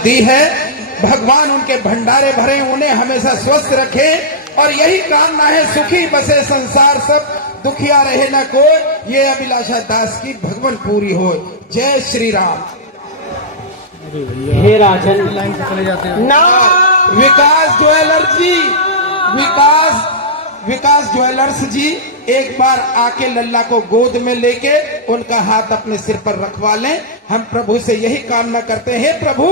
दी है। भगवान उनके भंडारे भरे, उन्हें हमेशा स्वस्थ रखे और यही कामना है, सुखी बसे संसार सब, दुखिया रहे न कोई, ये अभिलाषा दास की भगवान पूरी हो। जय श्री राम। हे राजन, लाइन से चले जाते हैं ना विकास ज्वेलर्स जी, विकास ज्वेलर्स जी एक बार आके लल्ला को गोद में लेके उनका हाथ अपने सिर पर रखवा लें। हम प्रभु से यही कामना करते हैं, प्रभु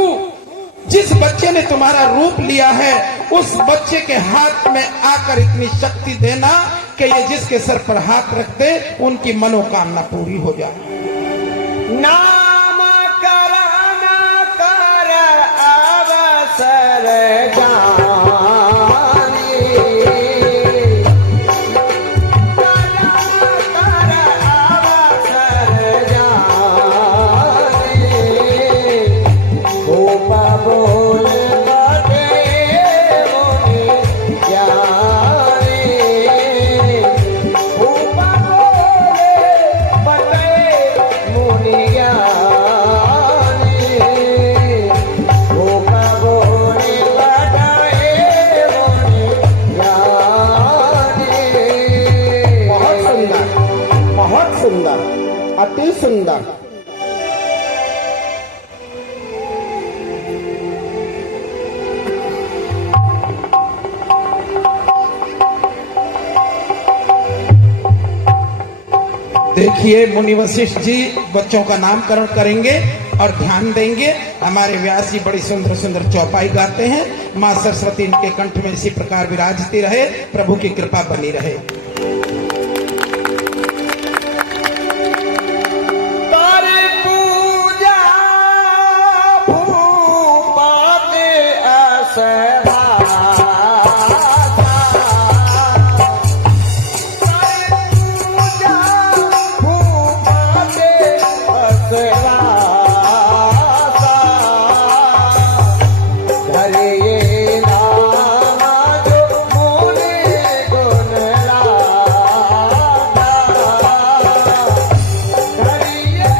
जिस बच्चे ने तुम्हारा रूप लिया है उस बच्चे के हाथ में आकर इतनी शक्ति देना कि ये जिसके सर पर हाथ रखते उनकी मनोकामना पूरी हो जाए। नाम करना कर अवसर जानी, कर अवसर जानी, गोप बोल बटे मोहि ज्ञानी, गोप बोल बटे मोहि ज्ञानी, गोप बोल बटे मोहि ज्ञानी। बहुत सुंदर, अति सुंदर। देखिए मुनि वशिष्ठ जी बच्चों का नामकरण करेंगे और ध्यान देंगे। हमारे व्यास जी बड़ी सुंदर सुंदर चौपाई गाते हैं। माँ सरस्वती इनके कंठ में इसी प्रकार विराजती रहे, प्रभु की कृपा बनी रहे। कर पूजा भूपति असभासा, कर पूजा भूपति असभासा, धरे ये नाम जो मुनि गुण लाता, धरे ये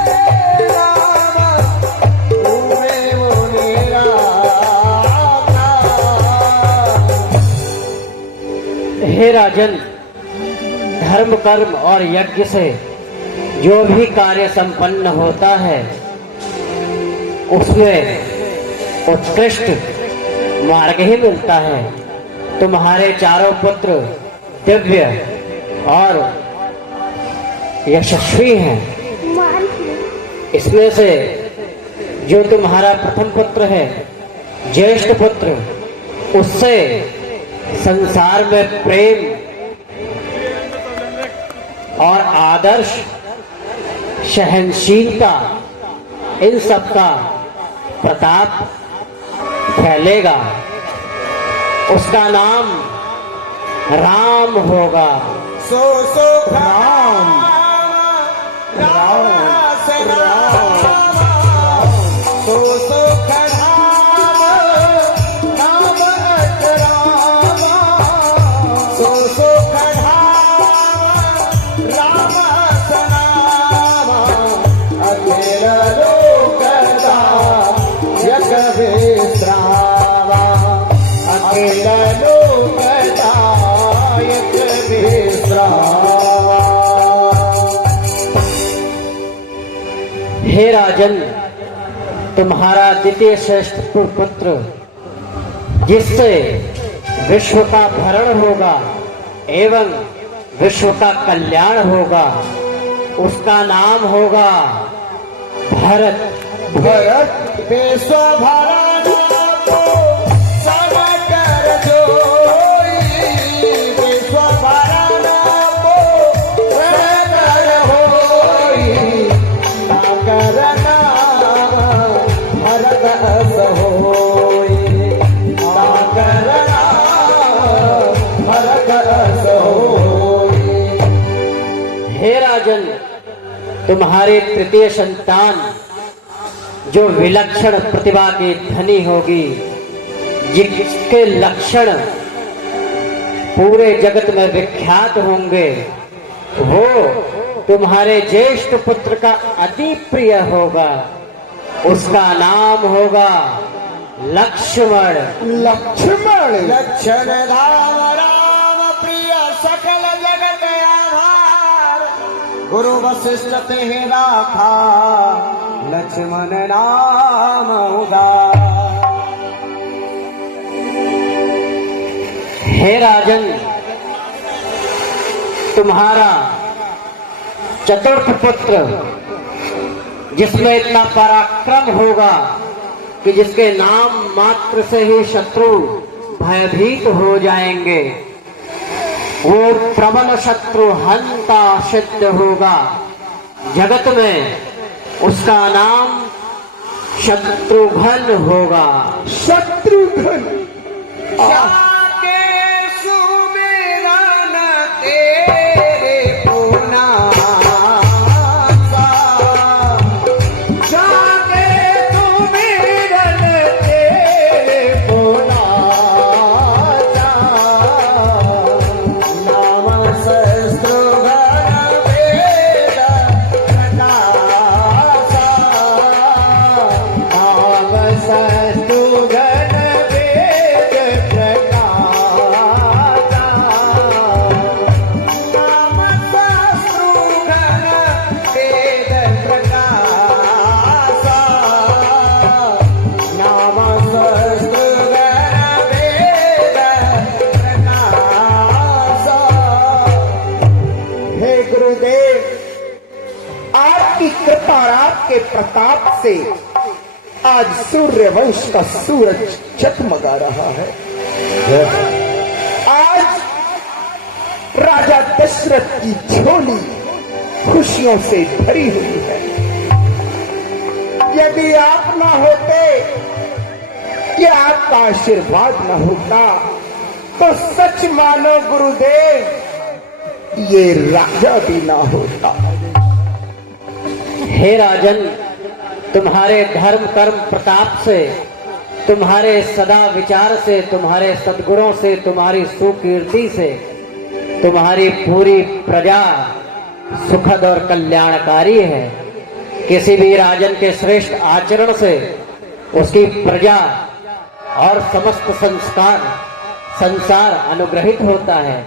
नाम पूरे मुनि लाता। हे राजन, धर्म कर्म और यज्ञ से जो भी कार्य संपन्न होता है उसमें उत्कृष्ट मार्ग ही मिलता है। तुम्हारे चारों पुत्र दिव्य और यशस्वी हैं। इसमें से जो तुम्हारा प्रथम पुत्र है, ज्येष्ठ पुत्र, उससे संसार में प्रेम और आदर्श, सहनशीलता, इन सब का प्रताप फैलेगा। उसका नाम राम होगा। सो राम राम राम, सो राम राम राम, सो राम सनाम, अखिल लोकदा यक विश्रामा, अखिल लोकदा यक विश्रामा। हे राजन, तुम्हारा द्वितीय श्रेष्ठ पुत्र जिससे विश्व का भरण होगा एवं विश्व का कल्याण होगा, उसका नाम होगा भरत। भरत विश्व भरण को सब कर जोई, विश्व भरण को सब कर होई, ना करना भरत अस होई, ना करना भरत अस होई। हे राजन, तुम्हारे तृतीय संतान जो विलक्षण प्रतिभा की धनी होगी, जिसके लक्षण पूरे जगत में विख्यात होंगे, वो तुम्हारे ज्येष्ठ पुत्र का अति प्रिय होगा। उसका नाम होगा लक्ष्मण। लक्ष्मण लक्षण धाम राम प्रिय सकल जगत आधार, गुरु वशिष्ठ ते राखा लक्ष्मण नाम उदार। हे राजन, तुम्हारा चतुर्थ पुत्र जिसमें इतना पराक्रम होगा कि जिसके नाम मात्र से ही शत्रु भयभीत हो जाएंगे, वो प्रबल शत्रु हंता सिद्ध होगा। जगत में उसका नाम शत्रुघ्न होगा। शत्रुघ्न जाके सुमिरन तेरे पुनासा, जाके सुमिरन तेरे पुनासा, नाम शत्रुघ्न वेद प्रकाशा, नाम शत्रुघ्न वेद प्रकाशा, नाम शत्रुघ्न वेद प्रकाशा, नाम शत्रुघ्न वेद प्रकाशा। हे गुरुदेव, आपकी कृपा और आपके प्रताप से आज सूर्य वंश का सूरज जगमगा रहा है। आज राजा दशरथ की झोली खुशियों से भरी हुई है। यदि आप ना होते, या आपका आशीर्वाद न होता, तो सच मानो गुरुदेव, ये राजा भी ना होता। हे राजन, तुम्हारे धर्म कर्म प्रताप से, तुम्हारे सदा विचार से, तुम्हारे सद्गुणों से, तुम्हारी सुकीर्ति से तुम्हारी पूरी प्रजा सुखद और कल्याणकारी है। किसी भी राजन के श्रेष्ठ आचरण से उसकी प्रजा और समस्त संसार अनुग्रहित होता है।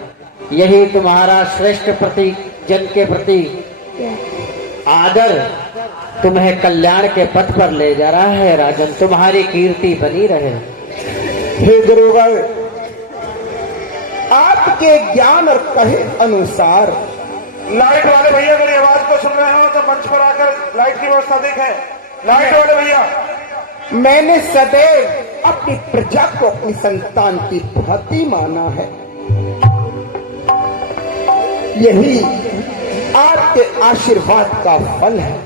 यही तुम्हारा श्रेष्ठ प्रति जन के प्रति आदर तुम्हें कल्याण के पथ पर ले जा रहा है। राजन, तुम्हारी कीर्ति बनी रहे। हे गुरुवर, आपके ज्ञान और कहे अनुसार लाइट वाले भैया मेरी आवाज को सुन रहे हो तो मंच पर आकर लाइट की व्यवस्था देखें। लाइट वाले भैया, मैंने सदैव अपनी प्रजा को अपनी संतान की भांति माना है। यही आपके आशीर्वाद का फल है।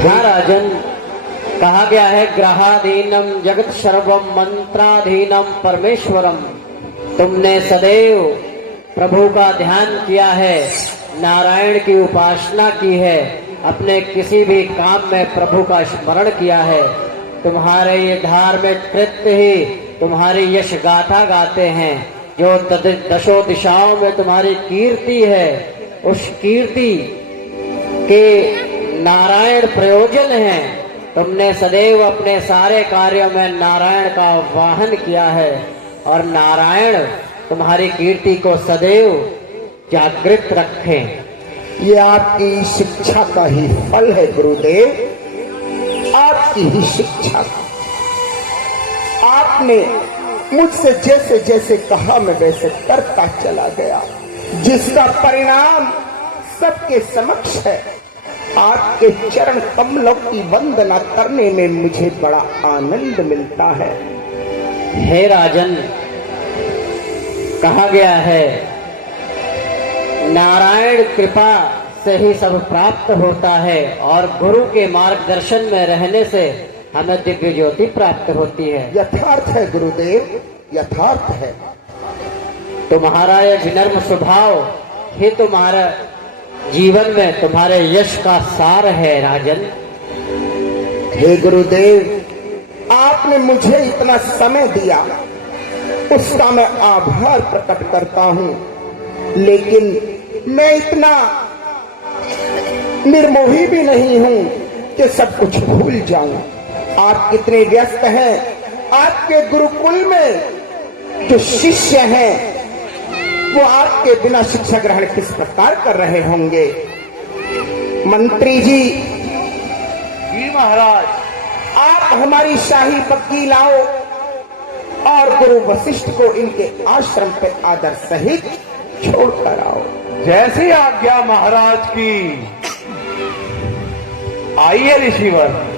हाँ राजन, कहा गया है ग्रहाधीनम जगत सर्वम मंत्राधीनम परमेश्वरम। तुमने सदैव प्रभु का ध्यान किया है, नारायण की उपासना की है, अपने किसी भी काम में प्रभु का स्मरण किया है। तुम्हारे ये धार्मिक कृत्य ही तुम्हारी यश गाथा गाते हैं। जो दशों दिशाओं में तुम्हारी कीर्ति है, उस कीर्ति के नारायण प्रयोजन है। तुमने सदैव अपने सारे कार्यों में नारायण का वाहन किया है और नारायण तुम्हारी कीर्ति को सदैव जागृत रखें। ये आपकी शिक्षा का ही फल है गुरुदेव, आपकी ही शिक्षा। आपने मुझसे जैसे जैसे कहा मैं वैसे करता चला गया, जिसका परिणाम सबके समक्ष है। आपके चरण कमलों की वंदना करने में मुझे बड़ा आनंद मिलता है। हे राजन, कहा गया है नारायण कृपा से ही सब प्राप्त होता है और गुरु के मार्गदर्शन में रहने से हमें दिव्य ज्योति प्राप्त होती है। यथार्थ है गुरुदेव, यथार्थ है। तुम्हारा यह विनम्र स्वभाव ही तुम्हारा जीवन में तुम्हारे यश का सार है। राजन, हे गुरुदेव, आपने मुझे इतना समय दिया, उसका मैं आभार प्रकट करता हूँ। लेकिन मैं इतना निर्मोही भी नहीं हूँ कि सब कुछ भूल जाऊं। आप कितने व्यस्त हैं। आपके गुरुकुल में जो शिष्य हैं वो आपके बिना शिक्षा ग्रहण किस प्रकार कर रहे होंगे। मंत्री जी महाराज, आप हमारी शाही पक्की लाओ और गुरु वशिष्ठ को इनके आश्रम पे आदर सहित छोड़कर आओ। जैसी आज्ञा महाराज की। आइए ऋषिवर।